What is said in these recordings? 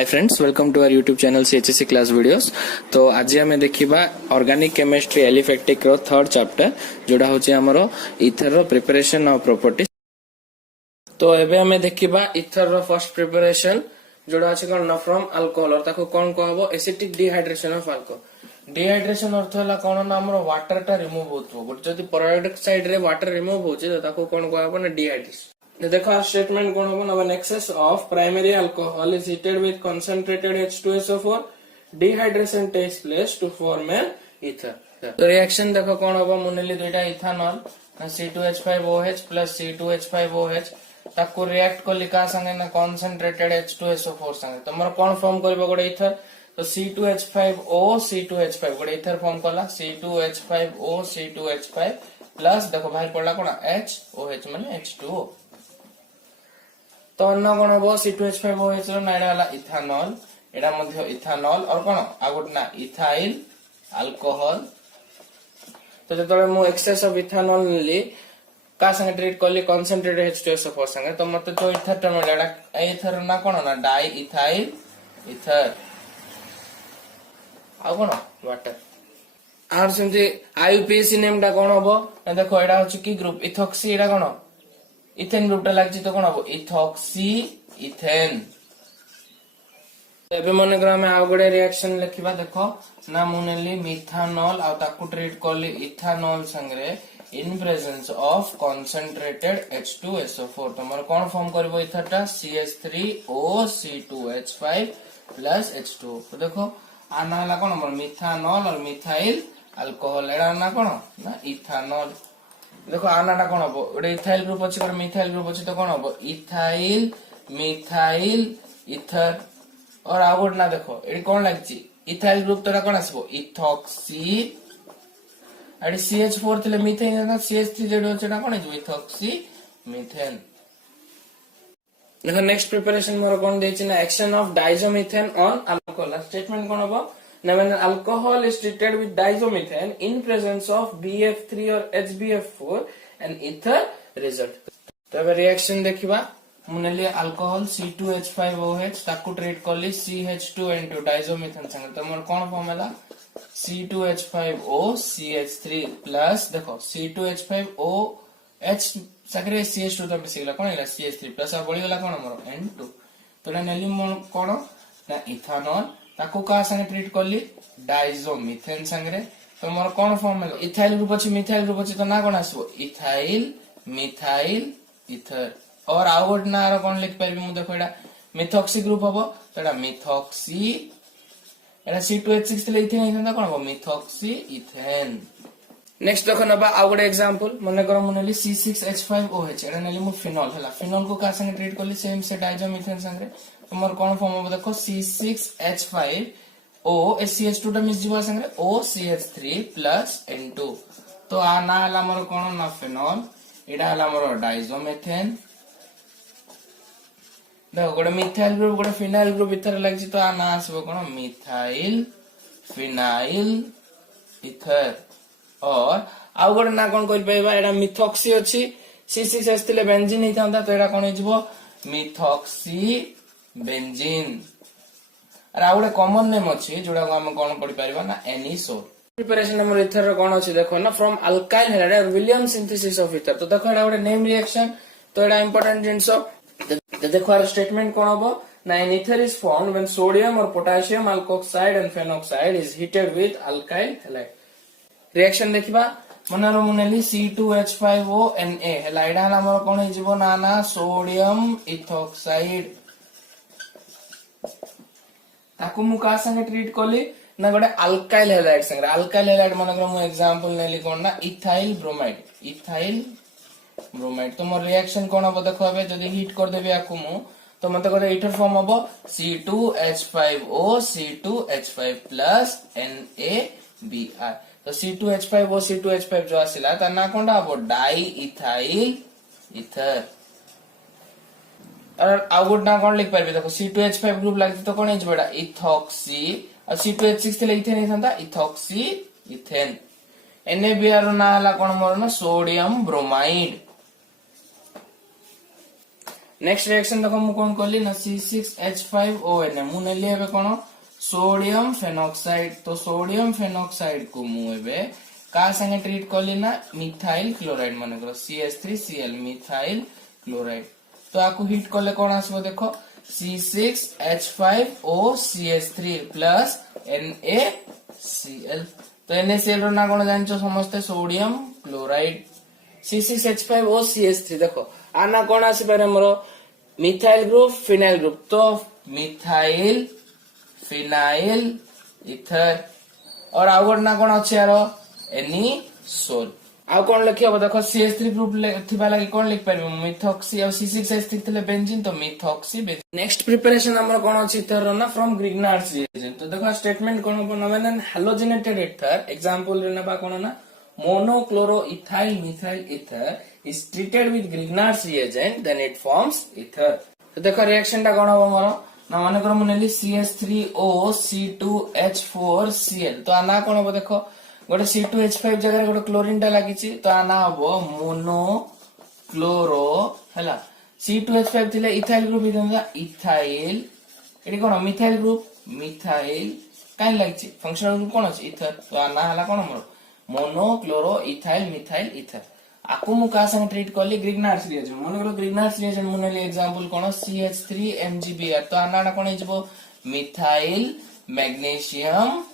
Hi friends, welcome to our YouTube channel CHSC class videos. तो आज आम देखा ऑर्गेनिक केमिस्ट्री एलिफेक्टिक रो थर्ड चैप्टर जोड़ा होची हमरो इथर रो प्रिपरेशन ऑफ प्रॉपर्टीज। तो एबे हमें देखिबा इथर रो फर्स्ट प्रिपरेशन जोड़ा अछि कोन फ्रॉम अल्कोहल और ताको कोन कहबो acidic dehydration of alcohol. Dehydration अर्थ होला कोन ना हमरो वाटर टा रिमूव होतो बट जदी प्रोडक्ट साइड रे वाटर रिमूव होचे तो ताको कोन कहबो ना डिहाइड्रेशन। देखो स्टेटमेंट कौन होगा when excess of primary alcohol is heated with concentrated H2SO4 dehydration takes place to form an ether। तो रिएक्शन देखो कौन होगा मुनेली दुईटा इथानॉल C2H5OH plus C2H5OH ताको रिएक्ट को लिखा संगे ना concentrated H2SO4 संगे तमरो कौन फॉर्म करबो गोटे इथर तो C2H5O C2H5 गोटे इथर फॉर्म कला C2H5O C2H5 प्लस देखो बाहर पड़ला कोन HOH माने H2O। तो अन्न कोन हो C2H5OH रो ना एडा इथानॉल एडा मध्य इथानॉल और कोन आगोट ना इथाइल अल्कोहल। तो जतले मु एक्सेस ऑफ इथानॉल लेली का संगे ट्रीट करली कंसंट्रेटेड H2SO4 संगे तो मते जो इथर टा मिला एडा इथर ना कोन ना डाई इथाइल इथर आ कोन वाटर आर सेंती आईयूपीएसी नेम टा कोन होबो देखो एडा होची की ग्रुप इथॉक्सी एडा कोन इथेन ग्रुप टा लागछि तो कोन हो इथॉक्सी इथेन। एबे मन ग्राम में आ गडे रिएक्शन लिखिबा देखो ना मुनेली मिथानॉल आ ताकू ट्रीट करली इथानॉल संगे in presence of concentrated H2SO4 तमर कोन फॉर्म करबो इथरटा CH3O C2H5 प्लस H2। तो देखो आ ना ला कोन हमर मिथानॉल और मिथाइल अल्कोहल एडा ना कोन ना इथानॉल। देखो आनाटा कोन हबो ओडे इथाइल ग्रुप अछि और मिथाइल ग्रुप अछि तो कोन हबो इथाइल मिथाइल इथर और आउट ना देखो एडी कोन लागछि इथाइल ग्रुप तोरा कोन आसबो इथॉक्सी एडी CH4 तले मिथेन ना CH3 जेडो अछि ना कोन हिजो इथॉक्सी मिथेन। देखो नेक्स्ट प्रिपरेशन मोर कोन देछि ना action of diazomethane on alcohol. Statement कोन हबो now when alcohol is treated with diazomethane in presence of BF3 or HBF4 and ether result। तो अब रिएक्शन देखिबा मुनेली अल्कोहल C2H5OH ताकू ट्रीट करली CH2N2 डाइजोमिथेन संगे तो मोर कोन फॉर्म हला C2H5O CH3 प्लस देखो C2H5OH सगरे CH2 तो मिसिगला कोन हला CH3 प्लस आ बळी गला कोन मोर N2 तो नेली मोर कोन ना इथानॉल ताको का संगे ट्रीट करली डाइजोमिथेन संगे तो मोर कोन फॉर्म है इथाइल ग्रुप अछि मिथाइल ग्रुप अछि तो ना कोन आसबो इथाइल मिथाइल इथर और आउट ना रो कोन लिख परबी मु देखो एडा मिथॉक्सी ग्रुप हबो तो एडा मिथॉक्सी एडा C2H6 तले इथेन इथन कोन हबो मिथॉक्सी इथेन। नेक्स्ट देखो नबा आउट एग्जांपल मने करो मुनेली C6H5OH एडा नेली मु फिनोल हला फिनोल को का संगे ट्रीट करली सेम से डाइजोमिथेन संगे तो मोर कोन फॉर्म हबो देखो C6H5O CH2 टा मिस जीवा संगे OCH3 प्लस N2 तो आ ना हला मोर कोन ना फिनोल एडा हला मोर डाइजोमिथेन। देखो गोटे मिथाइल ग्रुप गोटे फिनाइल ग्रुप इथर लागछि तो आ ना आसबो कोन मिथाइल फिनाइल इथर और आ गोटे ना कोन कहि पाइबा एडा मिथॉक्सी अछि C6H तले बेंजीन हितांता तो एडा कोन हिजबो मिथॉक्सी बेंजीन। और आउडे कॉमन नेम अछि जोडा को हम कोन पढि परिबा ना एनिसोल। प्रिपरेशन नंबर इथर रो कोन अछि देखो ना from alkyl halide William synthesis of ether तो देखो एडा गोटे नेम रिएक्शन तो एडा इंपोर्टेंट जिंसो देखो आर स्टेटमेंट कोन होबो ना an ether is formed when sodium और potassium alkoxide and phenoxide is heated with alkyl halide. Reaction देखिबा मनरो मुनेली C2H5ONa हेला एडा हला हमर कोन हिजबो ना ना सोडियम इथॉक्साइड ताकू मु का संगे ट्रीट करली ना गोटे अल्काइल हैलाइड संगे अल्काइल हैलाइड मनकर मु एग्जांपल नेली कोन ना इथाइल ब्रोमाइड तो मोर रिएक्शन कोन हो देखो अबे जदी हीट कर देबे आकू मु तो मते गोटे इथर फॉर्म हबो C2H5O C2H5 प्लस NaBr तो C2H5O C2H5 जो आसिला त ना कोनडा हबो डाई इथाइल इथर और आउट ना कोन लिख परबे देखो C2H5 ग्रुप लागति तो कोन हिजबेडा इथॉक्सी और C2H6 तले इथेन हिथंता इथॉक्सी इथेन। NaBr ना हला कोन मोर ना सोडियम ब्रोमाइड नेक्स्ट रिएक्शन देखो मु कोन करली ना C6H5ONA मु नेली एबे कोन सोडियम फेनॉक्साइड। तो सोडियम फेनॉक्साइड को मु एबे का संगे ट्रीट करली ना मिथाइल क्लोराइड माने करो CH3Cl मिथाइल क्लोराइड। तो आकु हिट करले कोन आसबो देखो C6H5OCH3 प्लस NaCl। तो NaCl रो ना कोन जानचो समस्ते सोडियम क्लोराइड। C6H5OCH3 देखो आना कोन आसी पारे हमरो मिथाइल ग्रुप फिनाइल ग्रुप। तो मिथाइल फिनाइल इथर और आउ गोट ना कोन अछि यारो एनिसोल। आउ कोन लिखि हबो देखो CH3 ग्रुप थिबा लागि कोन लिख परबो मिथॉक्सी और C6H3 थिले बेंजीन तो मिथॉक्सी बेंजीन। नेक्स्ट प्रिपरेशन हमरो कोन अछि इथर ना फ्रॉम ग्रिग्नार्ड्स रिएजेंट। तो देखो स्टेटमेंट कोन हबो ना माने हैलोजेनेटेड इथर एग्जांपल रे ना कोन ना monochloroethyl methyl ether is treated with Grignard's reagent then it forms ether। तो देखो रिएक्शन टा कोन हबो मोरो ना माने करो मुनेली CH3O C2H4Cl। तो आना कोन हबो देखो गोटे C2H5 जगह गोटे क्लोरीन टा लागिची तो आना हबो मोनोक्लोरो हैला C2H5 थिले इथाइल ग्रुप इदंदा इथाइल एडी कोन मिथाइल ग्रुप मिथाइल काई लागिची फंक्शनल ग्रुप कोन अछि इथर। तो आना हला कोन मोरो मोनोक्लोरो इथाइल मिथाइल इथर। आकु मु का संग ट्रीट करली ग्रिग्नार्ड्स रिएजेंट मन करो ग्रिग्नार्ड्स रिएजेंट मुनेली एग्जांपल कोन CH3MgBr। तो आना ना कोन हिजबो मिथाइल मैग्नीशियम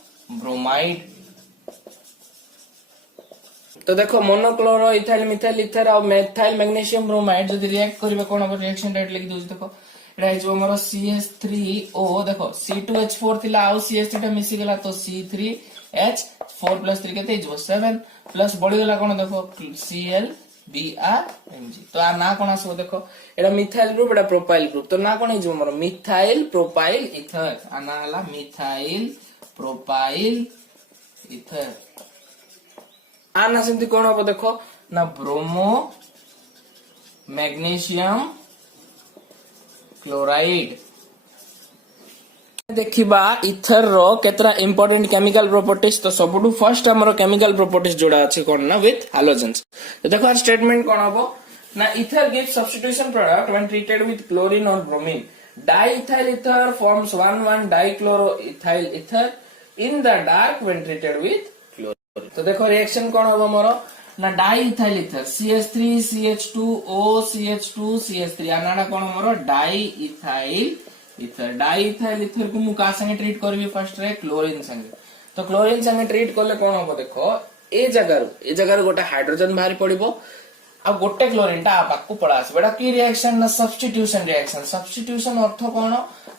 ब्रोमाइड। तो देखो मोनोक्लोरो इथाइल मिथाइल इथर और मेथाइल मैग्नीशियम ब्रोमाइड जदी रिएक्ट करबे कोन हो रिएक्शन रेट लिखि दोछ देखो एटा हिजबो हमरो CH3O देखो C2H4 थिला आउ CH3 टा मिसी गेला तो C3H4 प्लस 3 केते हिजबो 7 प्लस बढी गेला कोन देखो ClBrMg। तो आ ना कोन आसो देखो एटा मिथाइल ग्रुप एटा प्रोपाइल ग्रुप। तो ना कोन हिजबो हमरो मिथाइल प्रोपाइल इथर आना हला मिथाइल प्रोपाइल इथर। आना सेमती कोन हो देखो ना ब्रोमो मैग्नीशियम क्लोराइड। देखिबा इथर रो केतरा इंपोर्टेंट केमिकल प्रॉपर्टीज। तो सबुटु फर्स्ट हमरो केमिकल प्रॉपर्टीज जोड़ा अछि कोन ना विथ हैलोजेंस। तो देखो स्टेटमेंट कोन हबो ना ether gives substitution product when treated with chlorine और bromine. Diethyl ether forms 1,1 dichloroethyl ether in the dark when treated with chlorine। तो देखो रिएक्शन कोन हबो मोरो ना डाइइथाइल ether CH3CH2O CH2CH3 आनाडा कोन मोरो डाइइथाइल ether। डाइइथाइल ether को मु का संगे ट्रीट करबी फर्स्ट रे क्लोरीन संगे। तो क्लोरीन संगे ट्रीट करले कोन हबो देखो ए जगह गोटे हाइड्रोजन बाहरी पड़िबो आ गोटे क्लोरीन टा पाकु पड़ा आसे एटा की रिएक्शन ना सब्स्टिट्यूशन रिएक्शन। सब्स्टिट्यूशन अर्थ कोन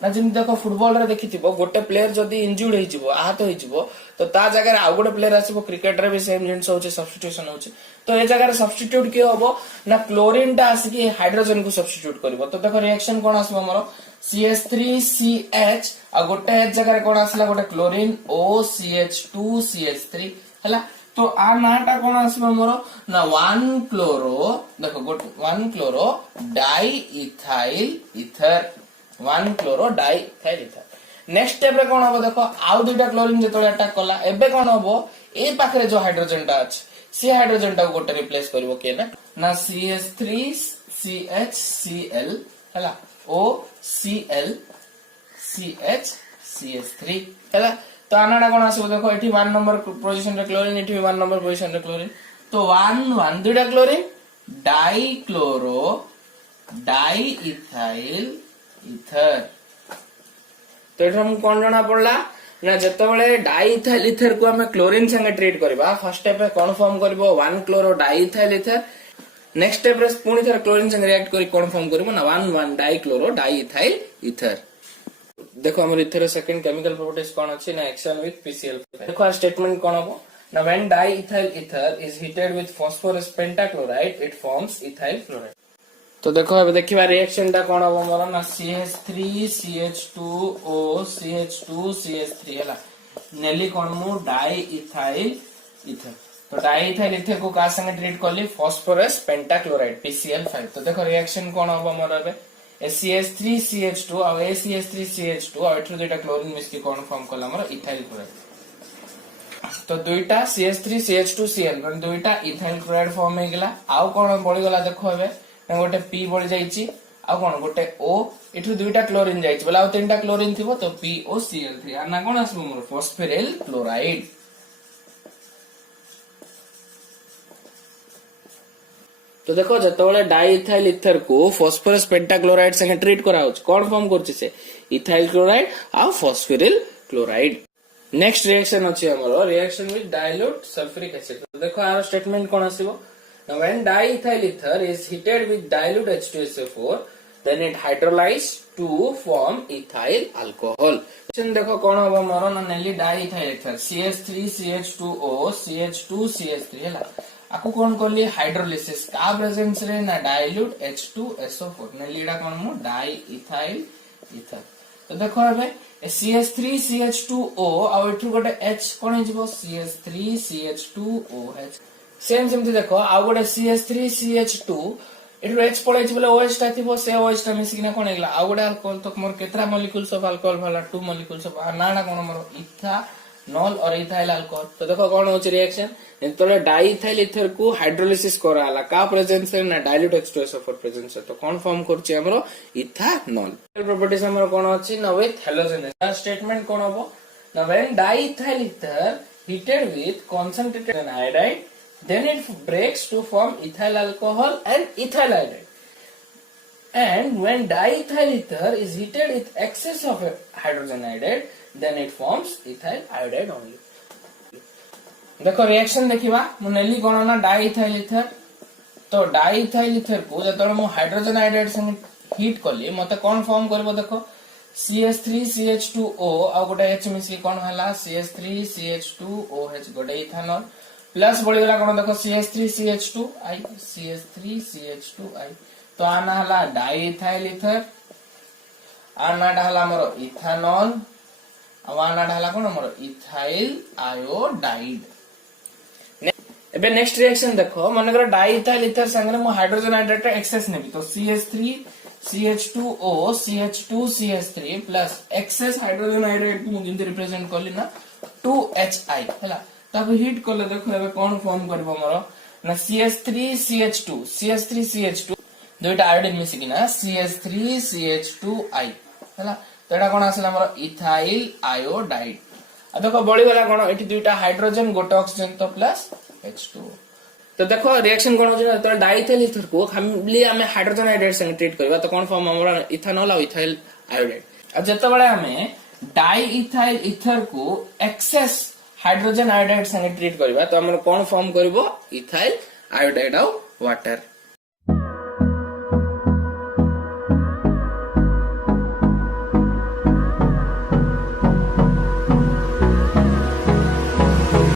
ना जिम देखो फुटबॉल रे देखिथिबो गोटे प्लेयर जदी इंजर्ड होइजिबो आहत होइजिबो तो ता जगह रे आ गोटे प्लेयर आसीबो। क्रिकेट रे भी सेम जिंस होचे सब्स्टिट्यूशन होचे। तो ए जगह रे सब्स्टिट्यूट के हबो ना क्लोरीन टा आसी कि हाइड्रोजन को सब्स्टिट्यूट करबो। तो देखो रिएक्शन कोन आसीबो हमरो CH3CH आ गोटे जगह रे कोन आसला गोटे क्लोरीन OCH2CH3 हला। तो आ नाटा कोन आसीबो हमरो ना 1 क्लोरो देखो गोटे 1 chloro diethyl ether 1 chloro diethyl ether. Next step रे कोन हबो देखो आउ दुटा क्लोरीन जेतोले अटैक कला एबे कोन हबो ए पाखरे जो हाइड्रोजन टा अछि से हाइड्रोजन टा गोटे रिप्लेस करबो के ना CH3CHCl हला OCl CHCH3 हला। तो आनाडा कोन आसीबो देखो एठी 1 नंबर पोजीशन रे क्लोरीन एठी 1 नंबर पोजीशन रे क्लोरीन। तो 1 दुटा क्लोरीन डाइक्लोरो डाइइथाइल इथर। तो एठा हम कोन जणा पड़ला ना जतबेले डाइइथाइल इथर को हम क्लोरीन संगे ट्रीट करबा फर्स्ट स्टेप रे कोन फॉर्म करबो 1 chloro diethyl ether. Next step रे पुनी थर क्लोरीन संगे रिएक्ट करी कोन फॉर्म करबो ना 1 डाइक्लोरो डाइइथाइल इथर। देखो हमर इथर सेकंड केमिकल प्रॉपर्टीज कोन अछि ना एक्शन विथ PCl। देखो स्टेटमेंट कोन हबो ना when diethyl ether is heated with phosphorus pentachloride it forms ethyl chloride. तो देखो अब देखिबा रिएक्शन टा कोन हबो मोर ना CH3CH2O CH2CH3 हला नेली कोन मु डाइइथाइल इथर। तो डाइइथाइल इथर को का संगे ट्रीट करली फास्फोरस पेंटाक्लोराइड PCl5। तो देखो रिएक्शन कोन हबो मोर एबे CH3CH2 और CH3CH2 और एठरो दुटा क्लोरीन मिस के कोन फॉर्म कला हमर इथाइल क्लोराइड। तो दुईटा CH3CH2Cl माने दुईटा इथाइल क्लोराइड फॉर्म हे गेला। आउ कोन बळी गेला देखो एबे गोटे P बळी जाईची आ कौन गोटे ओ एठु दुईटा क्लोरीन जाइछ बोला आ तीनटा क्लोरीन थिबो तो POCl3 आ ना कोन आसबो मोर फॉस्फोरिल क्लोराइड। तो देखो जतबेले डाइइथाइल इथर को फॉस्फोरस पेंटाक्लोराइड संगे ट्रीट करा होछ कोन फॉर्म करछि से इथाइल क्लोराइड आ फॉस्फोरिल क्लोराइड। नेक्स्ट रिएक्शन अछि हमरो reaction with dilute sulphuric acid. तो देखो आरो स्टेटमेंट कोन आसीबो now when diethyl ether is heated with dilute H2SO4 then it hydrolyzes to form ethyl alcohol। देखो कौन होगा मोर ना नेली डाइइथाइल एथर CH3CH2O CH2CH3 हैला आकु कोन करली हाइड्रोलिसिस का प्रेजेंस रे ना डाइल्यूट H2SO4 नेली एडा कोन मु डाइइथाइल ईथर। तो देखो एबे CH3CH2O आ एठु गोटे H कोन हिजबो CH3CH2OH सेम सेमती देखो आ गोटे CH3CH2 एठु H पळैछि बोले OH ता थिबो से OH ता मिसिकिना कोन हेला आ गोटे अल्कोहल तो मोर केतरा मॉलिक्यूल्स ऑफ अल्कोहल भला 2 molecules of Nada cone more ethanol और इथाइल अल्कोहल। तो देखो कोन होछि रिएक्शन एतले डाइइथाइल ईथर को हाइड्रोलिसिस कराला का प्रेजेंस रे ना डाइल्यूट H2SO4 प्रेजेंस है तो कोन फॉर्म करछि हमरो इथानॉल। प्रॉपर्टीज हमरो कोन अछि ना विथ हैलोजेनेस स्टेटमेंट कोन होबो ना when diethyl ether heated with concentrated iodide then it breaks to form ethyl alcohol and ethyl iodide, and when diethyl ether is heated with excess of hydrogen iodide then it forms ethyl iodide only। देखो reaction देखिबा मु नेली कोन ना diethyl ether तो diethyl ether को जतरे मु hydrogen iodide संग heat करली मते कोन फॉर्म करबो देखो CH3CH2O आ गोटे H मिसली कोन हला CH3CH2OH गोटे इथानॉल प्लस बड़ी वाला कोन देखो CH3CH2I तो आना हला डाइइथाइल ईथर आना हला मोर इथानॉल आ आना हला कोन मोर इथाइल आयोडाइड। एबे नेक्स्ट रिएक्शन देखो मन कर डाइइथाइल ईथर संगे मु हाइड्रोजन आयोडाइड एक्सेस नेबी तो CH3CH2O CH2CH3 plus access hydrogen iodide को जिंदे रिप्रेजेंट करली ना 2HI हैला ताको हीट करले देखो एबे कोन फॉर्म करबो मोर ना CH3CH2 दुईटा आयोडीन मिसिकी ना CH3CH2I हैला तो एटा कोन आसला मोर इथाइल आयोडाइड। आ देखो बळी वाला कोन एठी दुईटा हाइड्रोजन गोटे ऑक्सीजन तो प्लस H2। तो देखो रिएक्शन कोन हो तो डाइइथाइल ईथर को खाली हमें हाइड्रोजन आयोडाइड संग ट्रीट करबा तो कोन फॉर्म हमर इथानॉल और इथाइल आयोडाइड। अब जते बळे हमें डाइइथाइल ईथर को एक्सेस हाइड्रोजन आयोडाइड संग ट्रीट करबा तो हमर कोन फॉर्म करबो इथाइल आयोडाइड और वाटर।